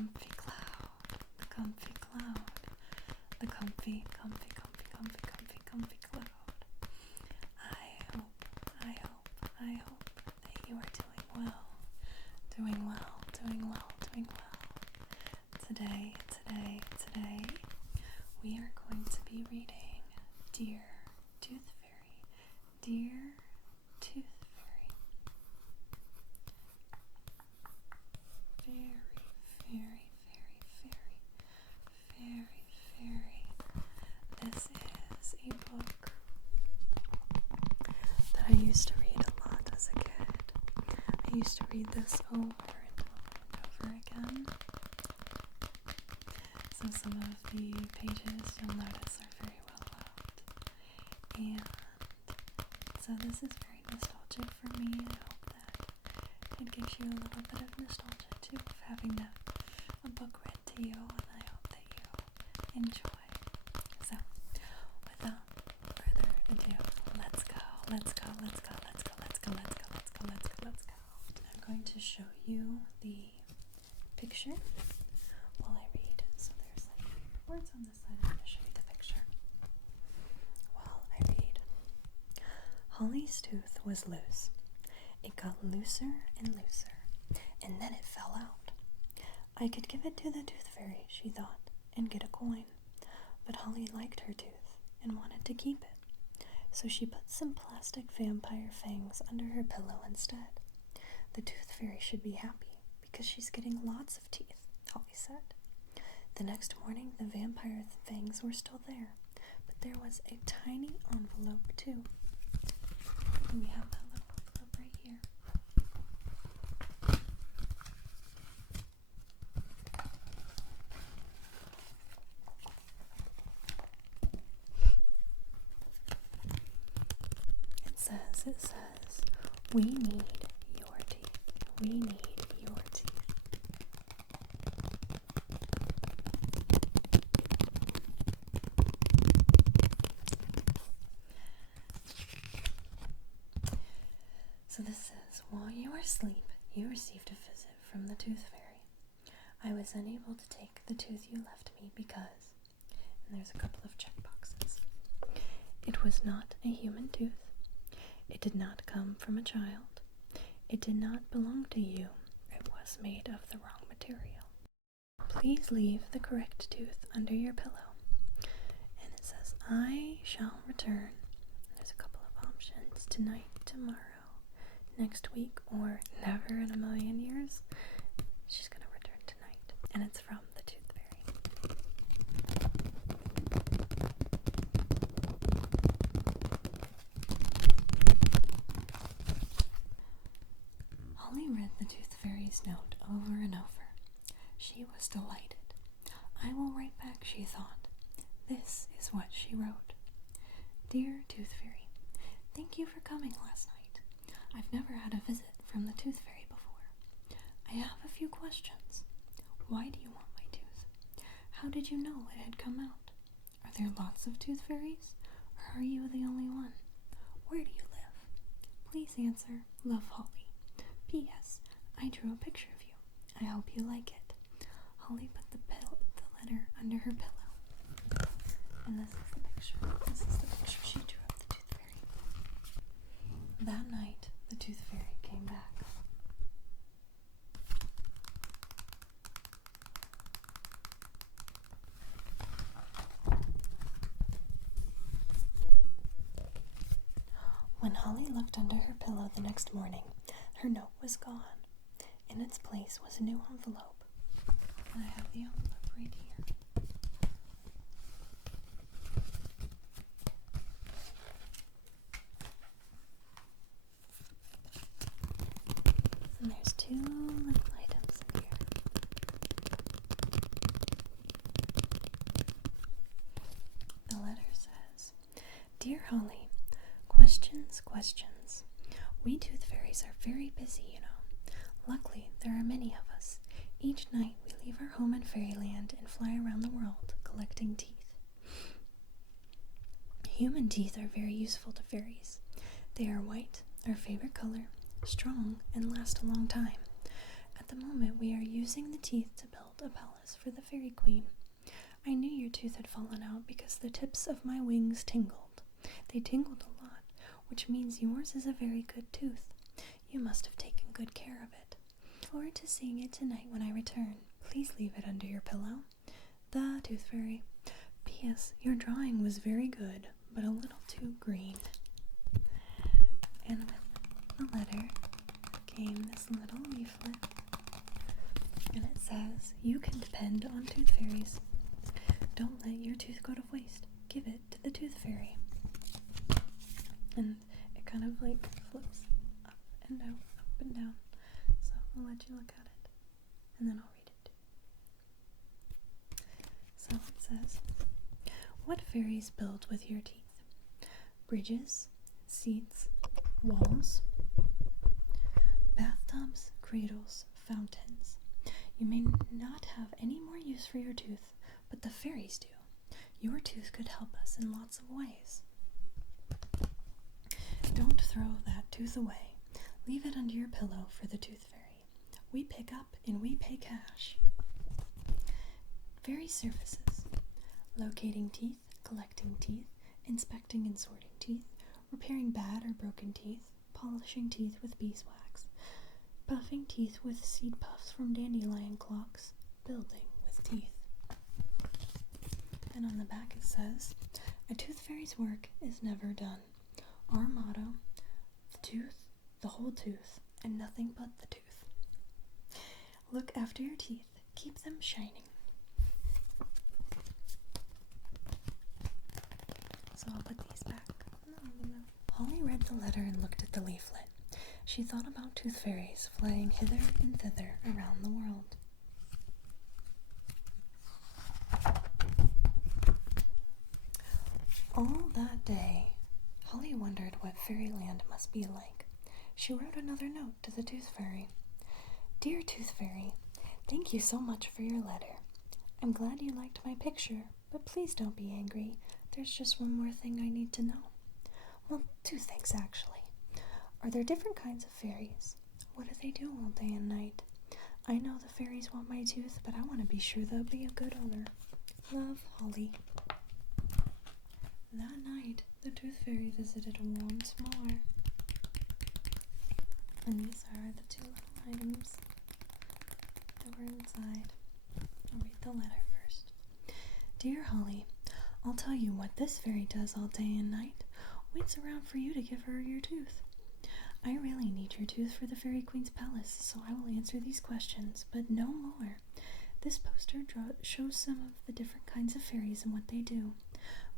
comfy cloud, the comfy cloud, the comfy cloud. I hope that you are doing well. Today, we are going to be reading Dear Tooth Fairy. Dear Tooth Fairy. Very. This is a book that I used to read a lot as a kid. I used to read this over and over again. So some of the pages you'll notice are very well loved. And so this is very nostalgic for me. I hope that it gives you a little bit of nostalgia too of having a book read to you, and I hope that you enjoy. So without further ado, let's go. I'm going to show you the picture while I read. So there's words on this side. I'm going to show you the picture while I read. Holly's tooth was loose. It got looser and looser, and then it fell out. I could give it to the tooth fairy, she thought, and get a coin. But Holly liked her tooth and wanted to keep it. So she put some plastic vampire fangs under her pillow instead. The tooth fairy should be happy because she's getting lots of teeth, Holly said. The next morning, the vampire fangs were still there, but there was a tiny envelope too. And we have that little envelope right here. It says, we need your teeth. We need your teeth. So this says, while you were asleep, you received a visit from the tooth fairy. I was unable to take the tooth you left me because, and there's a couple of check boxes. It was not a human tooth. It did not come from a child. It did not belong to you. It was made of the wrong material. Please leave the correct tooth under your pillow. And it says, I shall return. There's a couple of options. Tonight, tomorrow, next week, or never in a million years. She's going to return tonight. And it's from the tooth fairy. Holly read the tooth fairy's note over and over. She was delighted. I will write back, she thought. This is what she wrote. Dear Tooth Fairy, thank you for coming last night. I've never had a visit from the tooth fairy before. I have a few questions. Why do you want my tooth? How did you know it had come out? Are there lots of tooth fairies, or are you the only one? Where do you live? Please answer. Love, Holly. P.S. I drew a picture of you. I hope you like it. Holly put the letter under her pillow. And this is the picture. This is the picture she drew of the tooth fairy. That night, the tooth fairy came back. When Holly looked under her pillow the next morning, her note was gone. In its place was a new envelope. And I have the envelope right here. And there's two little items in here. The letter says, Dear Holly, questions. We tooth fairies are very busy, you know. Luckily, there are many of us. Each night, we leave our home in fairyland and fly around the world, collecting teeth. Human teeth are very useful to fairies. They are white, our favorite color, strong, and last a long time. At the moment we are using the teeth to build a palace for the Fairy Queen. I knew your tooth had fallen out because the tips of my wings tingled. They tingled a lot, which means yours is a very good tooth. You must have taken good care of it. Look forward to seeing it tonight when I return. Please leave it under your pillow. The Tooth Fairy. P.S. Your drawing was very good, but a little too green. And with the letter came this little leaflet, and it says, "You can depend on Tooth Fairies. Don't let your tooth go to waste. Give it to the Tooth Fairy." And it kind of like flips up and down, up and down. So I'll let you look at it, and then I'll read it. So it says, "What fairies build with your teeth? Bridges, seats, walls, bathtubs, cradles, fountains. You may not have any more use for your tooth, but the fairies do. Your tooth could help us in lots of ways. Don't throw that tooth away. Leave it under your pillow for the Tooth Fairy. We pick up and we pay cash." Fairy services: locating teeth, collecting teeth, inspecting and sorting teeth, repairing bad or broken teeth, polishing teeth with beeswax, puffing teeth with seed puffs from dandelion clocks, building with teeth. And on the back it says, "A tooth fairy's work is never done. Our motto: the tooth, the whole tooth, and nothing but the tooth. Look after your teeth. Keep them shining." So I'll put these back. Holly read the letter and looked at the leaflet. She thought about tooth fairies flying hither and thither around the world. All that day, Holly wondered what fairyland must be like. She wrote another note to the Tooth Fairy. "Dear Tooth Fairy, thank you so much for your letter. I'm glad you liked my picture, but please don't be angry. There's just one more thing I need to know. Well, two things, actually. Are there different kinds of fairies? What do they do all day and night? I know the fairies want my tooth, but I want to be sure they'll be a good owner. Love, Holly." That night, the Tooth Fairy visited once more. And these are the two little items that were inside. I'll read the letter first. "Dear Holly, I'll tell you what this fairy does all day and night. Waits around for you to give her your tooth. I really need your tooth for the Fairy Queen's palace, so I will answer these questions, but no more. This poster shows some of the different kinds of fairies and what they do.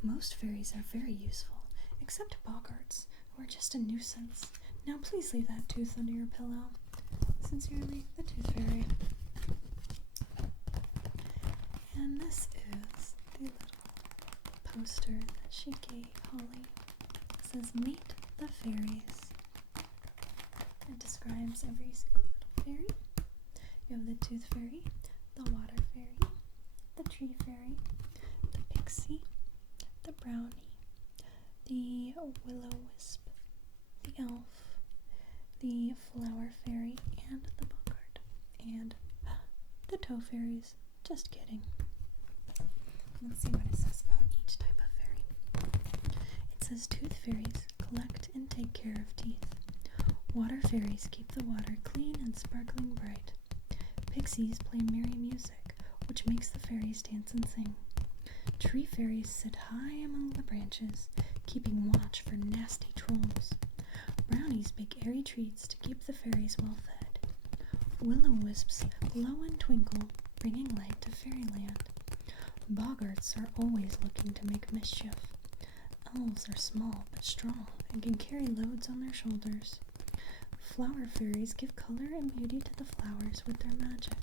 Most fairies are very useful, except boggarts, who are just a nuisance. Now please leave that tooth under your pillow. Sincerely, the Tooth Fairy." And this is the little poster that she gave Holly. It says, "Meet the Fairies." It describes every single little fairy. You have the Tooth Fairy, the Water Fairy, the Tree Fairy, the Pixie, the Brownie, the Will-o-wisp, the Elf, the Flower Fairy, and the Boggart, and the Toe Fairies. Just kidding. Let's see what it says about each type of fairy. It says Tooth Fairies collect and take care of teeth. Water Fairies keep the water clean and sparkling bright. Pixies play merry music, which makes the fairies dance and sing. Tree Fairies sit high among the branches, keeping watch for nasty trolls. Brownies bake airy treats to keep the fairies well fed. Will-o-wisps glow and twinkle, bringing light to fairyland. Boggarts are always looking to make mischief. Elves are small but strong and can carry loads on their shoulders. Flower Fairies give color and beauty to the flowers with their magic.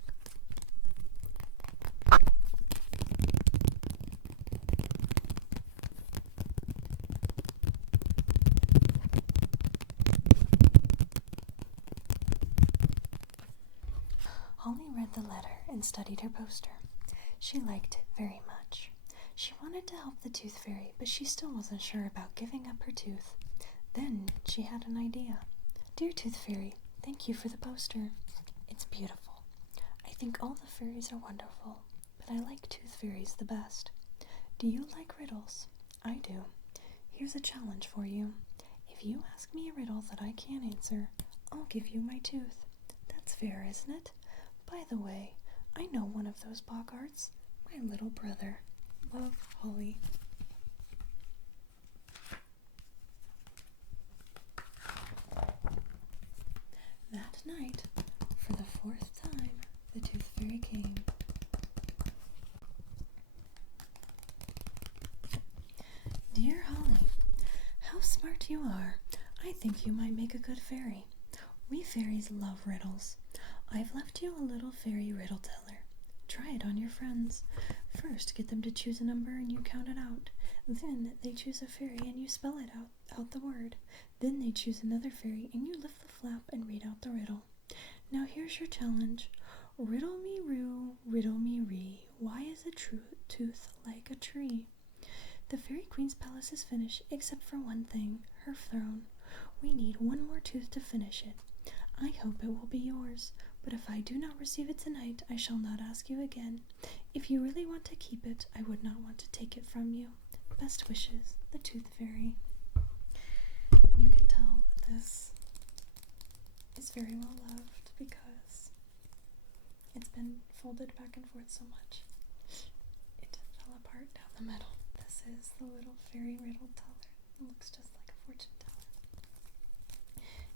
Holly read the letter and studied her poster. She liked it very much. She wanted to help the Tooth Fairy, but she still wasn't sure about giving up her tooth. Then she had an idea. "Dear Tooth Fairy, thank you for the poster. It's beautiful. think all the fairies are wonderful, but I like tooth fairies the best. Do you like riddles? I do. Here's a challenge for you. If you ask me a riddle that I can't answer, I'll give you my tooth. That's fair, isn't it? By the way, I know one of those boggarts. My little brother. Love, Holly. That night, for the 4th time, the tooth fairy came. Dear Holly, how smart you are. I think you might make a good fairy. We fairies love riddles. I've left you a little fairy riddle teller. Try it on your friends. First, get them to choose a number and you count it out. Then they choose a fairy and you spell it out the word. Then they choose another fairy and you lift the flap and read out the riddle. Now here's your challenge. Riddle me roo, riddle me ree. Why is a tooth like a tree? The fairy queen's palace is finished except for one thing, her throne. We need one more tooth to finish it. I hope it will be yours, but if I do not receive it tonight, I shall not ask you again. If you really want to keep it, I would not want to take it from you. Best wishes, the Tooth Fairy. And you can tell that this is very well loved because it's been folded back and forth so much. It fell apart down the middle. This is the little fairy riddle teller. It looks just like a fortune teller.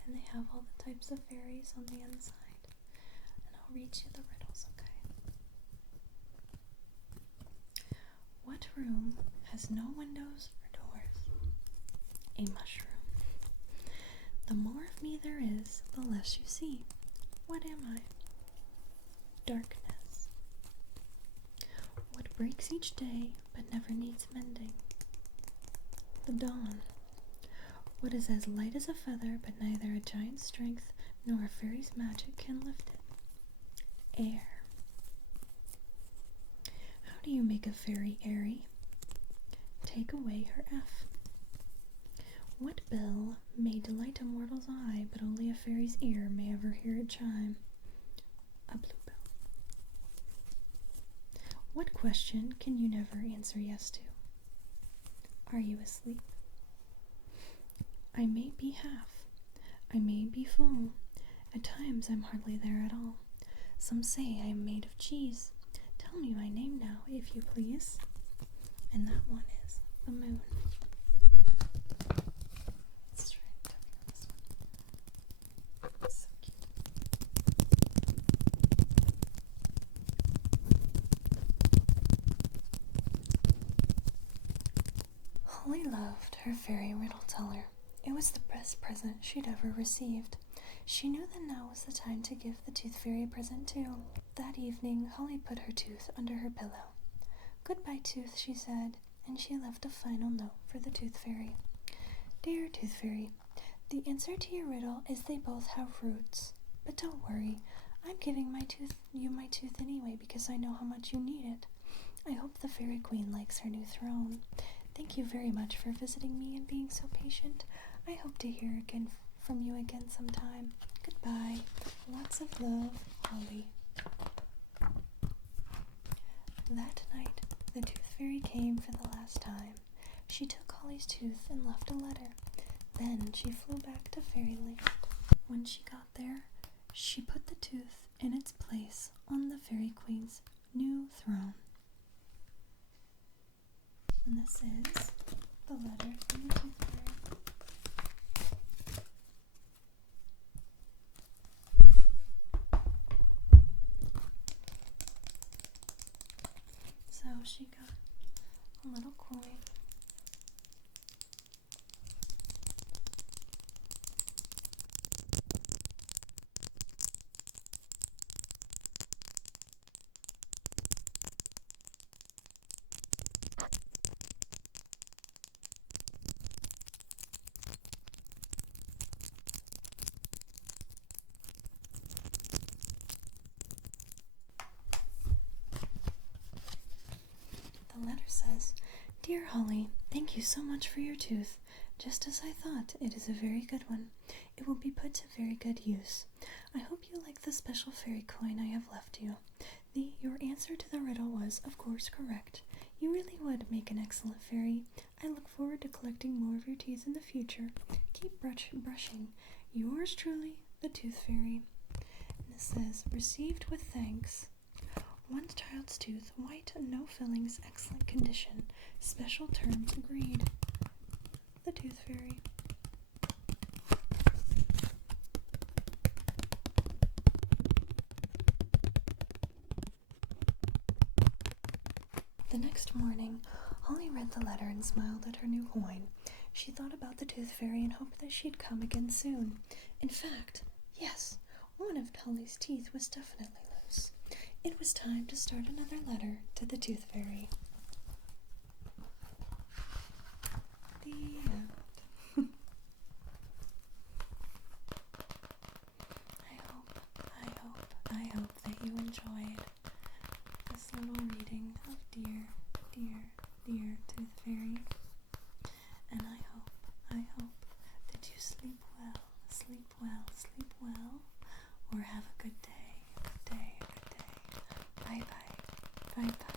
And they have all the types of fairies on the inside. And I'll read you the riddles, okay? What room has no windows or doors? A mushroom. The more of me there is, the less you see. What am I? Darkness. What breaks each day but never needs mending? The dawn. What is as light as a feather but neither a giant's strength nor a fairy's magic can lift it? Air. How do you make a fairy airy? Take away her F. What bell may delight a mortal's eye, but only a fairy's ear may ever hear it chime? A blue bell. What question can you never answer yes to? Are you asleep? I may be half. I may be full. At times I'm hardly there at all. Some say I am made of cheese. Tell me my name now, if you please. And that one is the moon. Let's try tapping on this one. It's so cute. Holly loved her fairy riddle teller. It was the best present she'd ever received. She knew that now was the time to give the Tooth Fairy a present too. That evening, Holly put her tooth under her pillow. Goodbye, Tooth, she said, and she left a final note for the Tooth Fairy. Dear Tooth Fairy, the answer to your riddle is they both have roots. But don't worry, I'm giving you my tooth anyway because I know how much you need it. I hope the Fairy Queen likes her new throne. Thank you very much for visiting me and being so patient. I hope to hear from you again sometime. Goodbye. Lots of love, Holly. That night, the Tooth Fairy came for the last time. She took Holly's tooth and left a letter. Then she flew back to Fairyland. When she got there, she put the tooth in its place on the Fairy Queen's new throne. And this is the letter from the Tooth Fairy. So she got a little coin. The letter says, Dear Holly, thank you so much for your tooth. Just as I thought, it is a very good one. It will be put to very good use. I hope you like the special fairy coin I have left you. Your answer to the riddle was, of course, correct. You really would make an excellent fairy. I look forward to collecting more of your teeth in the future. Keep brushing. Yours truly, the Tooth Fairy. And it says, received with thanks. One child's tooth, white, no fillings, excellent condition. Special terms agreed. The Tooth Fairy. The next morning, Holly read the letter and smiled at her new coin. She thought about the Tooth Fairy and hoped that she'd come again soon. In fact, yes, one of Holly's teeth was definitely loose. It was time to start another letter to the Tooth Fairy. The end. I hope that you enjoyed this little reading of Dear Tooth Fairy. And I hope that you sleep well, or have a good day. Bye bye.